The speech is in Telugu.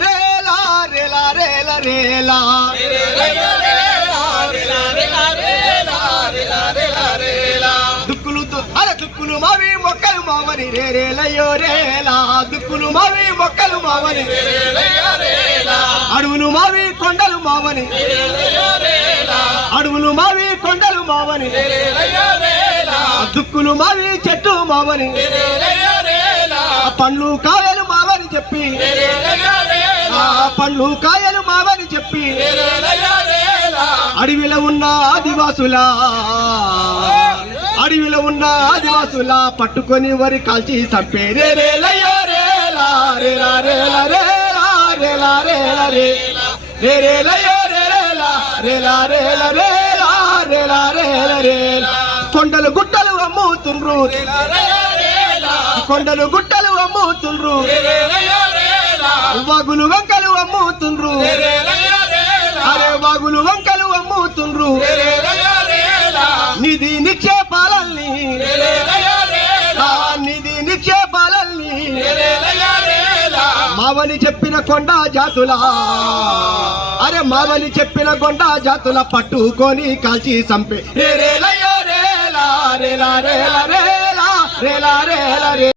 రేలా రేలా రేలా రేలా దుక్కులు అరే దుక్కులు మావి మొక్కలు మావని రేరేలయ్యో రేలా దుక్కులు మావి మొక్కలు మావని అడవులు మావి కొండలు మావని అడవులు మావి కొండలు మావని దుక్కులు మావి చెట్టు మావని పండ్లు కాయలు మావని చెప్పి పండ్లు కాయలు మావని చెప్పి అడవిలో ఉన్న ఆదివాసుల పట్టుకొని వరి కాల్చి చంపే రేరేలయ్యో రేలా రేలా రేలా రేలా రేలా రేలా రేరేలయ్యో రేలా రేలా రేలా రేలా రేలా రేలా రేలా కొండలు గుట్టలు అమ్ముతుండ్రు కొండలు గుట్టలు అమ్ముతుండ్రు వాగులు వంకలు అమ్ముతుండ్రు అరే వాగులు వంకలు అమ్ముతుండ్రు నిధి నిక్షేపాలల్ని మావని చెప్పిన కొండ జాతుల అరే మావని చెప్పిన కొండ జాతుల పట్టుకొని కాల్చి చంపే రేలా రేలా రేలా రేలా రేలా రేలా